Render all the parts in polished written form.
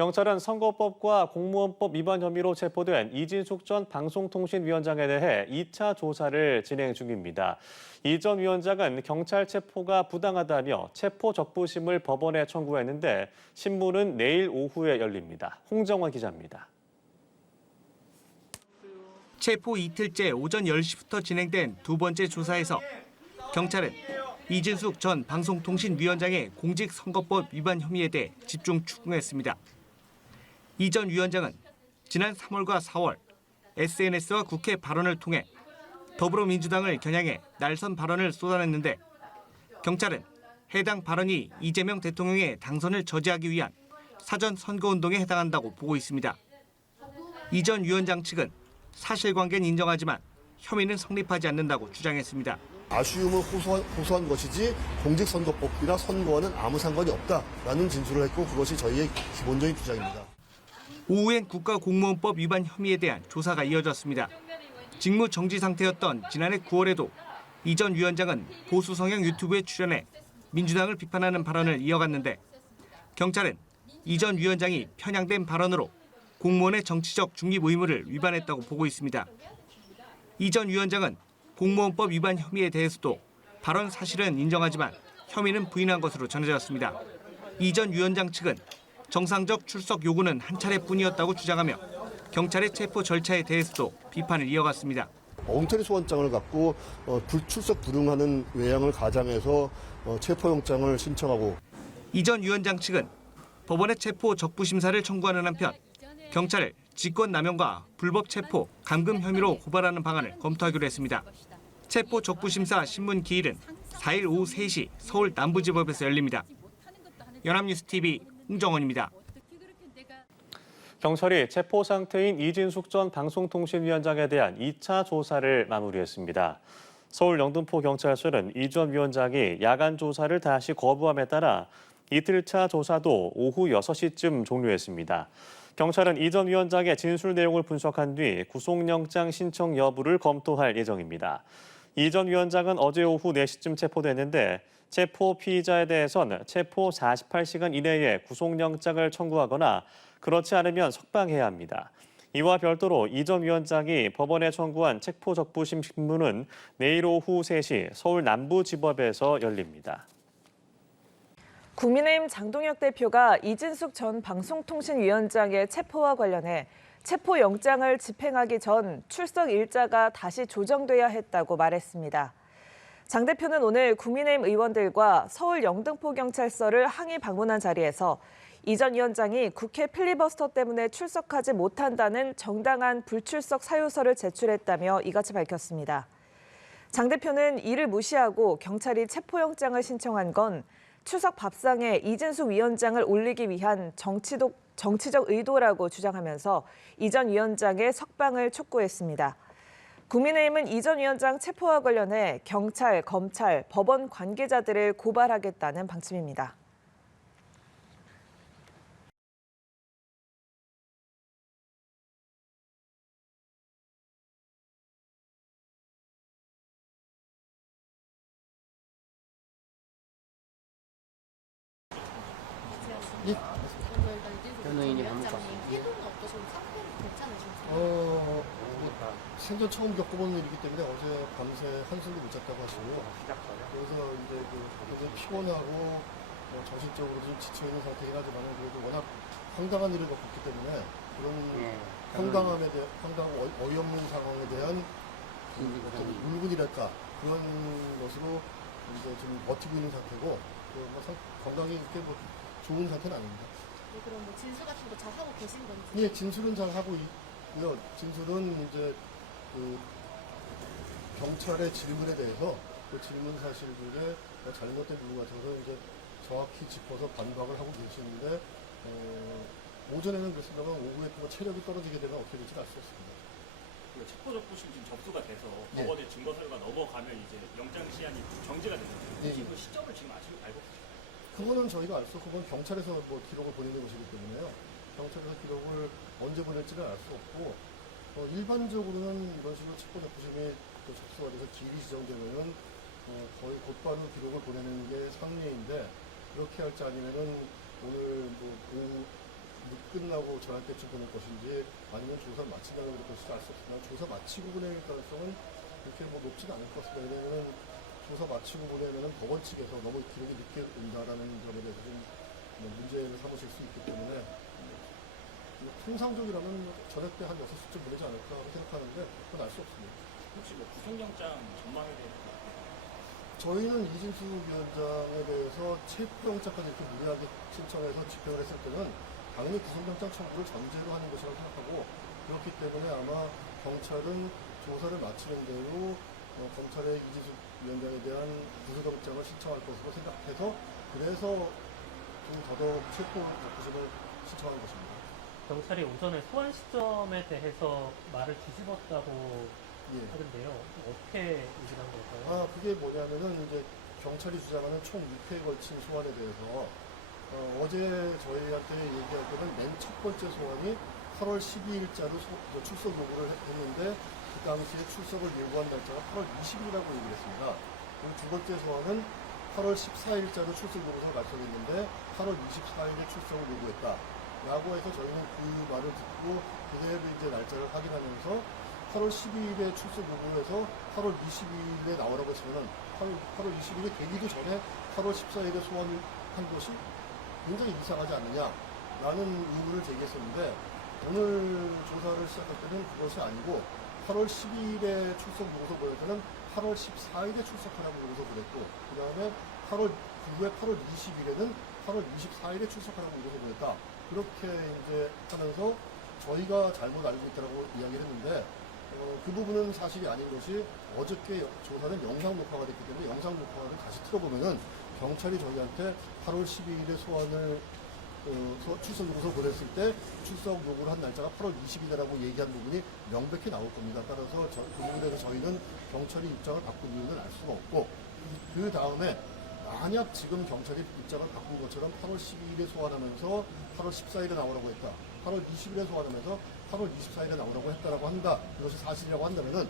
경찰은 선거법과 공무원법 위반 혐의로 체포된 이진숙 전 방송통신위원장에 대해 2차 조사를 진행 중입니다. 이 전 위원장은 경찰 체포가 부당하다며 체포 적부심을 법원에 청구했는데 신문은 내일 오후에 열립니다. 홍정원 기자입니다. 체포 이틀째 오전 10시부터 진행된 두 번째 조사에서 경찰은 이진숙 전 방송통신위원장의 공직선거법 위반 혐의에 대해 집중 추궁했습니다. 이 전 위원장은 지난 3월과 4월 SNS와 국회 발언을 통해 더불어민주당을 겨냥해 날선 발언을 쏟아냈는데 경찰은 해당 발언이 이재명 대통령의 당선을 저지하기 위한 사전 선거운동에 해당한다고 보고 있습니다. 이 전 위원장 측은 사실관계는 인정하지만 혐의는 성립하지 않는다고 주장했습니다. 아쉬움을 호소한 것이지 공직선거법이나 선거와는 아무 상관이 없다라는 진술을 했고 그것이 저희의 기본적인 주장입니다. 오후엔 국가공무원법 위반 혐의에 대한 조사가 이어졌습니다. 직무 정지 상태였던 지난해 9월에도 이 전 위원장은 보수 성향 유튜브에 출연해 민주당을 비판하는 발언을 이어갔는데 경찰은 이 전 위원장이 편향된 발언으로 공무원의 정치적 중립 의무를 위반했다고 보고 있습니다. 이 전 위원장은 공무원법 위반 혐의에 대해서도 발언 사실은 인정하지만 혐의는 부인한 것으로 전해졌습니다. 이 전 위원장 측은 정상적 출석 요구는 한 차례뿐이었다고 주장하며 경찰의 체포 절차에 대해서도 비판을 이어갔습니다. 엉터리 소환장을 갖고 불출석 불응하는 외양을 가장해서 체포영장을 신청하고 이 전 위원장 측은 법원의 체포 적부심사를 청구하는 한편 경찰을 직권남용과 불법 체포, 감금 혐의로 고발하는 방안을 검토하기로 했습니다. 체포 적부심사 신문 기일은 4일 오후 3시 서울 남부지법에서 열립니다. 연합뉴스TV 홍정원입니다. 경찰이 체포 상태인 이진숙 전 방송통신위원장에 대한 2차 조사를 마무리했습니다. 서울 영등포경찰서는 이 전 위원장이 야간 조사를 다시 거부함에 따라 이틀차 조사도 오후 6시쯤 종료했습니다. 경찰은 이 전 위원장의 진술 내용을 분석한 뒤 구속영장 신청 여부를 검토할 예정입니다. 이 전 위원장은 어제 오후 4시쯤 체포됐는데 체포 피의자에 대해서는 체포 48시간 이내에 구속영장을 청구하거나 그렇지 않으면 석방해야 합니다. 이와 별도로 이 전 위원장이 법원에 청구한 체포 적부심 신문은 내일 오후 3시 서울 남부지법에서 열립니다. 국민의힘 장동혁 대표가 이진숙 전 방송통신위원장의 체포와 관련해 체포영장을 집행하기 전 출석 일자가 다시 조정돼야 했다고 말했습니다. 장 대표는 오늘 국민의힘 의원들과 서울 영등포경찰서를 항의 방문한 자리에서 이 전 위원장이 국회 필리버스터 때문에 출석하지 못한다는 정당한 불출석 사유서를 제출했다며 이같이 밝혔습니다. 장 대표는 이를 무시하고 경찰이 체포영장을 신청한 건 추석 밥상에 이진숙 위원장을 올리기 위한 정치적 의도라고 주장하면서 이 전 위원장의 석방을 촉구했습니다. 국민의힘은 이 전 위원장 체포와 관련해 경찰, 검찰, 법원 관계자들을 고발하겠다는 방침입니다. 예? 변호인이 한번 태도는 어떠세요? 상태는 괜찮으신가요? 생전 처음 겪어보는 일이기 때문에 어제 밤새 한숨도 못 잤다고 하시고요. 그래서 이제 굉장히 피곤하고 정신적으로 좀 지쳐있는 상태긴 하지만 그래도 워낙 황당한 일을 겪었기 때문에 그런 황당하고 어이없는 상황에 대한 울분이랄까 그런 것으로 이제 좀 버티고 있는 상태고 건강이 이렇게 좋은 상태는 아닙니다. 네, 그럼 뭐 진술 같은 거 잘 하고 계신 건지? 예, 진술은 잘 하고 있고요. 진술은 이제 그 경찰의 질문에 대해서 그 질문 사실 중에 잘못된 부분 같아서 이제 정확히 짚어서 반박을 하고 계시는데 오전에는 그랬습니다만 오후에 또 체력이 떨어지게 되면 어떻게 될지 알 수 없습니다. 체포 적부심 지금 접수가 돼서 예. 법원의 증거 서류가 넘어가면 이제 영장 시한이 정지가 되거든요. 예. 지금 그 시점을 지금 알고 계시죠? 그거는 저희가 알 수 없고 그건 경찰에서 뭐 기록을 보내는 것이기 때문에요. 경찰에서 기록을 언제 보낼지는 알 수 없고 일반적으로는 이런 식으로 체포 적부심이 접수가 돼서 기일이 지정되면은 거의 곧바로 기록을 보내는 게 상례인데 그렇게 할지 아니면은 오늘 뭐 오후 끝나고 전할 때쯤 보낼 것인지 아니면 조사 마친 다음에 보낼 것인지 알 수 없으나 조사 마치고 보낼 가능성은 그렇게 뭐 높지는 않을 것 같습니다. 왜냐하면 조사 마치고 보내면 법원 측에서 너무 기록이 늦게 온다라는 점에 대해서 좀 문제를 삼으실 수 있기 때문에 통상적이라면 저녁 때 한 6시쯤 보내지 않을까 생각하는데 그건 알 수 없습니다. 혹시 뭐 구속영장 전망에 대해서 저희는 이진수 위원장에 대해서 체포영장까지 이렇게 무리하게 신청해서 집행을 했을 때는 당연히 구속영장 청구를 전제로 하는 것이라고 생각하고 그렇기 때문에 아마 경찰은 조사를 마치는 대로 검찰의 이진수 위원장에 대한 구속영장을 신청할 것으로 생각해서 그래서 좀 더더욱 체포 바꾸심을 신청한 것입니다. 경찰이 오전에 소환 시점에 대해서 말을 뒤집었다고 예. 하던데요. 어떻게 얘기한 걸까요? 그게 뭐냐면은 이제 경찰이 주장하는 총 6회에 걸친 소환에 대해서 어제 저희한테 얘기할 때는 맨 첫 번째 소환이 8월 12일자로 출석 요구를 했는데 그 당시에 출석을 요구한 날짜가 8월 20일이라고 얘기를 했습니다. 그리고 두 번째 소환은 8월 14일자로 출석 요구서를 발송했는데 8월 24일에 출석을 요구했다. 라고 해서 저희는 그 말을 듣고 그대로 이제 날짜를 확인하면서 8월 12일에 출석 요구를 해서 8월 20일에 나오라고 했으면은 8월 20일에 되기도 전에 8월 14일에 소환한 것이 굉장히 이상하지 않느냐라는 의문을 제기했었는데 오늘 조사를 시작할 때는 그것이 아니고 8월 12일에 출석 요구서 보낼 때는 8월 14일에 출석하라고 요구서 보냈고 그 다음에 8월 20일에는 8월 24일에 출석하라고 요구서 보냈다. 그렇게 이제 하면서 저희가 잘못 알고 있다라고 이야기를 했는데 그 부분은 사실이 아닌 것이 어저께 조사는 영상 녹화가 됐기 때문에 영상 녹화를 다시 틀어보면은 경찰이 저희한테 8월 12일에 소환을 출석 요구서 보냈을 때 출석 요구를 한 날짜가 8월 20일이라고 얘기한 부분이 명백히 나올 겁니다. 따라서 그 부분에 대해서 저희는 경찰이 입장을 바꾼 이유는 알 수가 없고 그 다음에 만약 지금 경찰이 입장을 바꾼 것처럼 8월 12일에 소환하면서 8월 14일에 나오라고 했다. 8월 20일에 소환하면서 8월 24일에 나오라고 했다라고 한다. 그것이 사실이라고 한다면은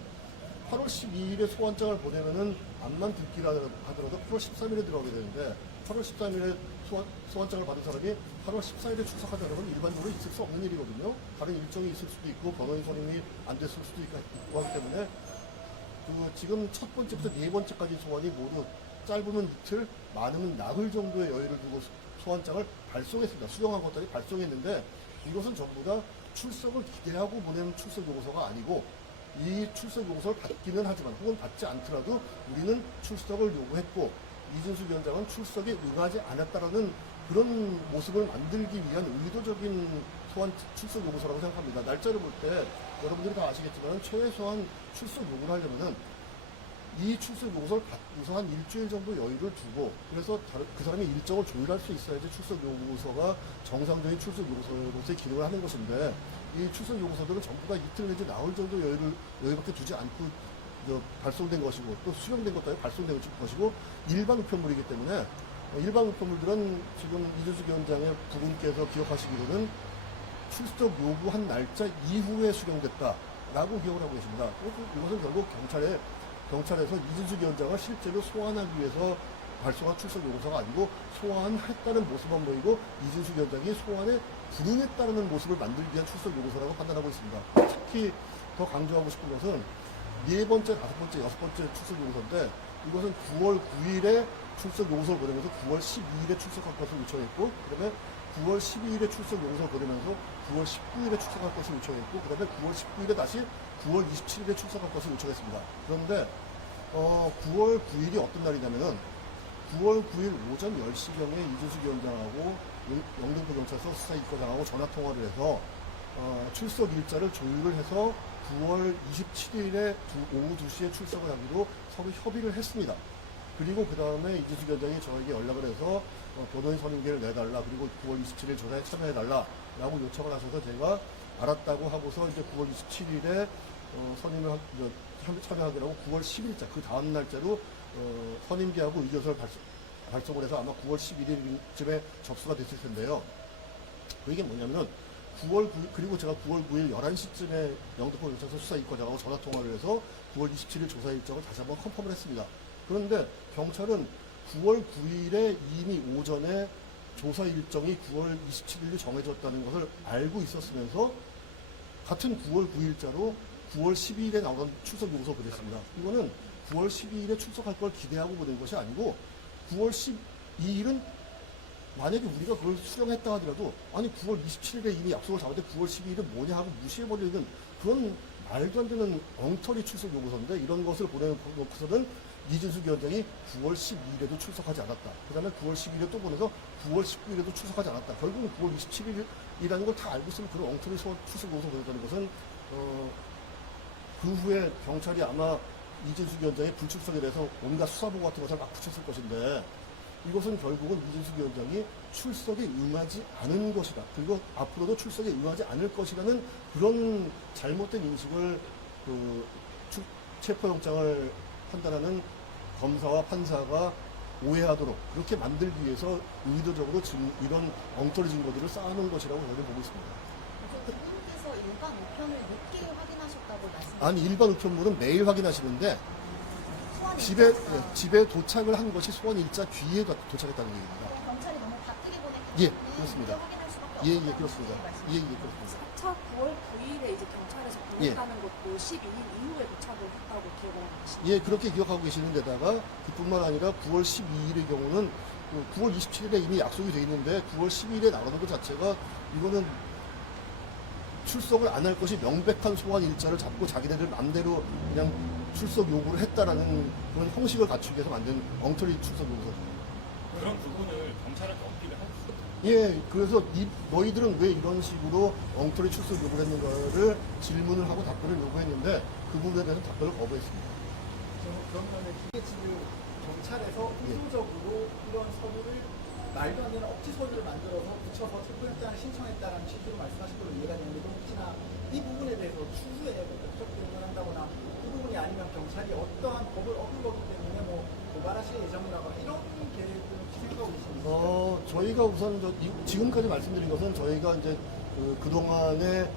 8월 12일에 소환장을 보내면은 암만 듣기라 하더라도 8월 13일에 들어가게 되는데 8월 13일에 소환장을 받은 사람이 8월 14일에 출석하자는 건 일반적으로 있을 수 없는 일이거든요. 다른 일정이 있을 수도 있고 변호인 선임이 안 됐을 수도 있고 하기 때문에 지금 첫 번째부터 네 번째까지 소환이 모두 짧으면 이틀, 많으면 나흘 정도의 여유를 두고 소환장을 발송했습니다. 수령한 것들이 발송했는데 이것은 전부 다 출석을 기대하고 보내는 출석 요구서가 아니고 이 출석 요구서를 받기는 하지만 혹은 받지 않더라도 우리는 출석을 요구했고 이진수 위원장은 출석에 응하지 않았다라는 그런 모습을 만들기 위한 의도적인 소환 출석 요구서라고 생각합니다. 날짜를 볼 때 여러분들이 다 아시겠지만 최소한 출석 요구를 하려면은 이 출석 요구서를 받고서 한 일주일 정도 여유를 두고 그래서 그 사람이 일정을 조율할 수 있어야지 출석 요구서가 정상적인 출석 요구서로서의 기능을 하는 것인데 이 출석 요구서들은 전부 다 이틀 내지 나흘 정도 여유밖에 두지 않고 발송된 것이고 또 수령된 것도 아니고 발송된 것이고 일반 우편물이기 때문에 일반 우편물들은 지금 이준수 위원장의 부분께서 기억하시기로는 출석 요구한 날짜 이후에 수령됐다라고 기억을 하고 계십니다. 이것은 결국 경찰에서 이준수 위원장을 실제로 소환하기 위해서 발송한 출석 요구서가 아니고 소환했다는 모습만 보이고 이준수 위원장이 소환에 불응했다는 모습을 만들기 위한 출석 요구서라고 판단하고 있습니다. 특히 더 강조하고 싶은 것은 네 번째, 다섯 번째, 여섯 번째 출석 요구서인데 이것은 9월 9일에 출석 요구서를 보내면서 9월 12일에 출석할 것을 요청했고 그다음에 9월 12일에 출석 요구서를 보내면서 9월 19일에 출석할 것을 요청했고 그다음에 9월 19일에 다시 9월 27일에 출석할 것을 요청했습니다. 그런데 9월 9일이 어떤 날이냐면은 9월 9일 오전 10시경에 이준수 위원장하고 영등포 경찰서 수사이과장하고 전화 통화를 해서 출석 일자를 조율을 해서 9월 27일에 오후 2시에 출석을 하기로 서로 협의를 했습니다. 그리고 그 다음에 이준수 위원장이 저에게 연락을 해서 변호인 선임계를 내달라 그리고 9월 27일 조사에 참여해달라 라고 요청을 하셔서 제가 알았다고 하고서 이제 9월 27일에 선임을 참여하기로 하고 9월 10일자 그 다음 날짜로 선임계하고 의견서를 발송을 해서 아마 9월 11일쯤에 접수가 됐을 텐데요. 이게 뭐냐면은 9월 9일, 그리고 제가 9월 9일 11시쯤에 영등포 경찰서 수사이과장하고 전화통화를 해서 9월 27일 조사 일정을 다시 한번 컨펌을 했습니다. 그런데 경찰은 9월 9일에 이미 오전에 조사 일정이 9월 27일로 정해졌다는 것을 알고 있었으면서 같은 9월 9일자로 9월 12일에 나오던 출석 요구서 보냈습니다. 이거는 9월 12일에 출석할 걸 기대하고 보낸 것이 아니고 9월 12일은 만약에 우리가 그걸 수령했다 하더라도 아니 9월 27일에 이미 약속을 잡았는데 9월 12일은 뭐냐 하고 무시해버리는 그런 말도 안 되는 엉터리 출석 요구서인데 이런 것을 보내놓고서는 이준숙 위원장이 9월 12일에도 출석하지 않았다. 그 다음에 9월 12일에 또 보내서 9월 19일에도 출석하지 않았다. 결국은 9월 27일이라는 걸 다 알고 있으면 그런 엉터리 출석 요구서 보냈다는 것은 그 후에 경찰이 아마 이준숙 위원장의 불출석에 대해서 온갖 수사보고 같은 것을 막 붙였을 것인데 이것은 결국은 이준숙 위원장이 출석에 응하지 않은 것이다. 그리고 앞으로도 출석에 응하지 않을 것이라는 그런 잘못된 인식을 체포영장을 판단하는 검사와 판사가 오해하도록 그렇게 만들기 위해서 의도적으로 이런 엉터리 증거들을 쌓아놓은 것이라고 저는 보고 있습니다. 그분께서 일반 우편을 늦게 확인하셨다고 말씀하셨는데 아니 일반 우편물은 매일 확인하시는데 소환 집에 도착을 한 것이 소환 일자 뒤에 도착했다는 얘기입니다. 경찰이 너무 바쁘게 보냈기 예, 때문에 그렇습니다. 늦게 확인할 수밖에 예, 없다고 그렇습니다. 말씀하셨습니다. 예, 그렇습니다. 차 9월 9일에 이제 경찰에서 보냈다는 것도 12일 이후에 도착을 했다고 기억을 하고 계십니다. 예, 그렇게 기억하고 계시는 데다가 그뿐만 아니라 9월 12일의 경우는 9월 27일에 이미 약속이 돼 있는데 9월 12일에 나가는 것 자체가 이거는 출석을 안 할 것이 명백한 소환 일자를 잡고 자기네들 맘대로 그냥 출석 요구를 했다라는 그런 형식을 갖추기 위해서 만든 엉터리 출석 요구서죠. 그런 부분을 경찰한테 어필을 하고 있어요. 예, 그래서 너희들은 왜 이런 식으로 엉터리 출석 요구를 했는가를 질문을 하고 답변을 요구했는데 그 부분에 대해서 답변을 거부했습니다. 그러면 이게 지금 경찰에서 의도적으로 이런 서류를 말도 안 되는 억지 서류를 만들어서 붙여서 체포영장을 신청했다는 취지로 말씀하신 걸로 이해가 되는데 혹시나 이 부분에 대해서 추후에 법적 대응을 한다거나 이 부분이 아니면 경찰이 어떠한 법을 어긴 거기 때문에 뭐 고발하실 예정이라거나 이런 계획을 혹시 생각하고 계십니까? 저희가 우선 지금까지 말씀드린 것은 저희가 이제 그동안에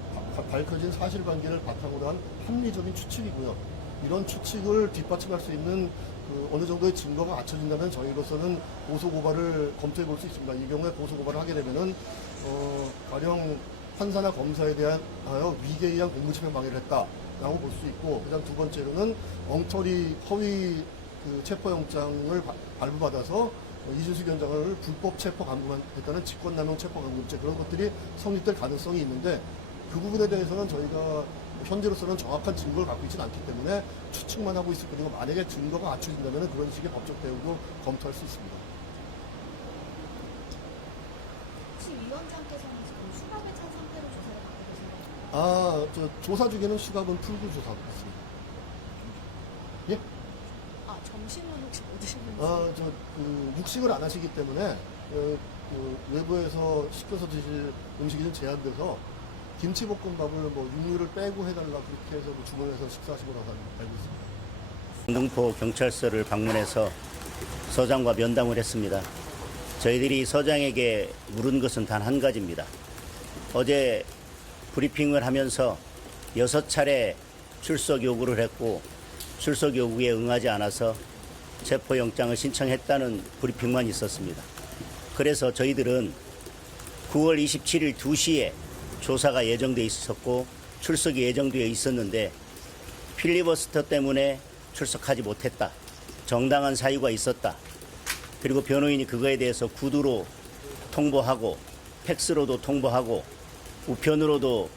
밝혀진 사실관계를 바탕으로 한 합리적인 추측이고요. 이런 추측을 뒷받침할 수 있는 어느 정도의 증거가 갖춰진다면 저희로서는 고소고발을 검토해 볼 수 있습니다. 이 경우에 고소고발을 하게 되면은 가령 판사나 검사에 대한 위계에 의한 공무집행 방해를 했다라고 볼 수 있고, 그다음 두 번째로는 엉터리 허위 체포영장을 발부받아서 이준숙 위원장을 불법 체포 감금했다는 직권남용 체포 감금죄, 그런 것들이 성립될 가능성이 있는데 그 부분에 대해서는 저희가 현재로서는 정확한 증거를 갖고 있지는 않기 때문에 추측만 하고 있을 뿐이고, 만약에 증거가 갖춰진다면 그런 식의 법적 대우도 검토할 수 있습니다. 혹시 위원장께서는 지금 수갑에 찬 상태로 조사를 받고 계신가요? 조사 중에는 수갑은 풀고 조사하고 있습니다. 예? 점심은 혹시 못 드시는지? 육식을 안 하시기 때문에 외부에서 시켜서 드실 음식이 좀 제한돼서 김치볶음밥을 육류를 빼고 해달라 그렇게 해서 주문해서 식사하신 걸로 알고 있습니다. 영등포 경찰서를 방문해서 서장과 면담을 했습니다. 저희들이 서장에게 물은 것은 단 한 가지입니다. 어제 브리핑을 하면서 6차례 출석 요구를 했고 출석 요구에 응하지 않아서 체포영장을 신청했다는 브리핑만 있었습니다. 그래서 저희들은 9월 27일 2시에 조사가 예정돼 있었고 출석이 예정되어 있었는데 필리버스터 때문에 출석하지 못했다. 정당한 사유가 있었다. 그리고 변호인이 그거에 대해서 구두로 통보하고 팩스로도 통보하고 우편으로도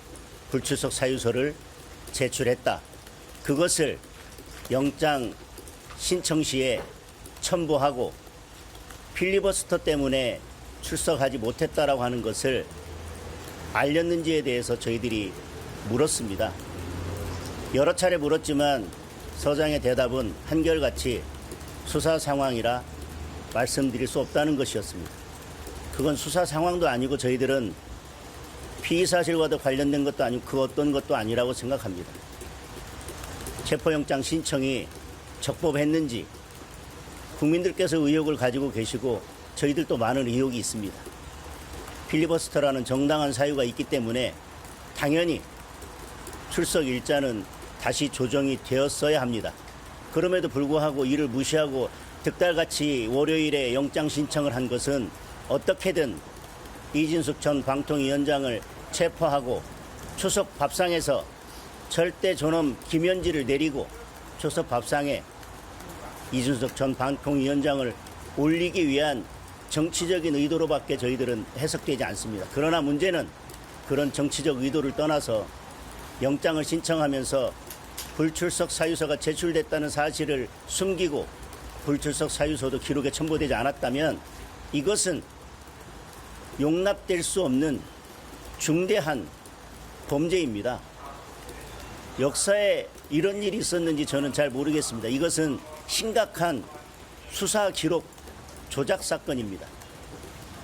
불출석 사유서를 제출했다. 그것을 영장 신청 시에 첨부하고 필리버스터 때문에 출석하지 못했다라고 하는 것을 알렸는지에 대해서 저희들이 물었습니다. 여러 차례 물었지만 서장의 대답은 한결같이 수사 상황이라 말씀드릴 수 없다는 것이었습니다. 그건 수사 상황도 아니고 저희들은 피의 사실과도 관련된 것도 아니고 그 어떤 것도 아니라고 생각합니다. 체포영장 신청이 적법했는지 국민들께서 의혹을 가지고 계시고 저희들도 많은 의혹이 있습니다. 필리버스터라는 정당한 사유가 있기 때문에 당연히 출석 일자는 다시 조정이 되었어야 합니다. 그럼에도 불구하고 이를 무시하고 득달같이 월요일에 영장 신청을 한 것은 어떻게든 이진숙 전 방통위원장을 체포하고 추석 밥상에서 절대 존엄 김현지를 내리고 추석 밥상에 이준석 전 방통위원장을 올리기 위한 정치적인 의도로밖에 저희들은 해석되지 않습니다. 그러나 문제는 그런 정치적 의도를 떠나서 영장을 신청하면서 불출석 사유서가 제출됐다는 사실을 숨기고 불출석 사유서도 기록에 첨부되지 않았다면 이것은 용납될 수 없는 중대한 범죄입니다. 역사에 이런 일이 있었는지 저는 잘 모르겠습니다. 이것은 심각한 수사 기록 조작 사건입니다.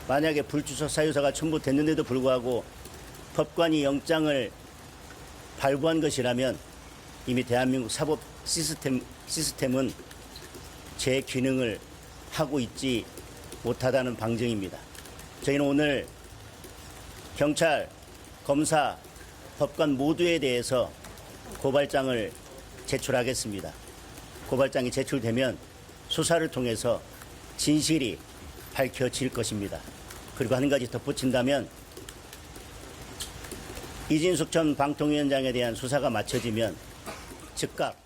만약에 불출석 사유서가 첨부됐는데도 불구하고 법관이 영장을 발부한 것이라면 이미 대한민국 사법 시스템은 제 기능을 하고 있지 못하다는 방증입니다. 저희는 오늘 경찰, 검사, 법관 모두에 대해서 고발장을 제출하겠습니다. 고발장이 제출되면 수사를 통해서 진실이 밝혀질 것입니다. 그리고 한 가지 덧붙인다면 이진숙 전 방통위원장에 대한 수사가 마쳐지면 즉각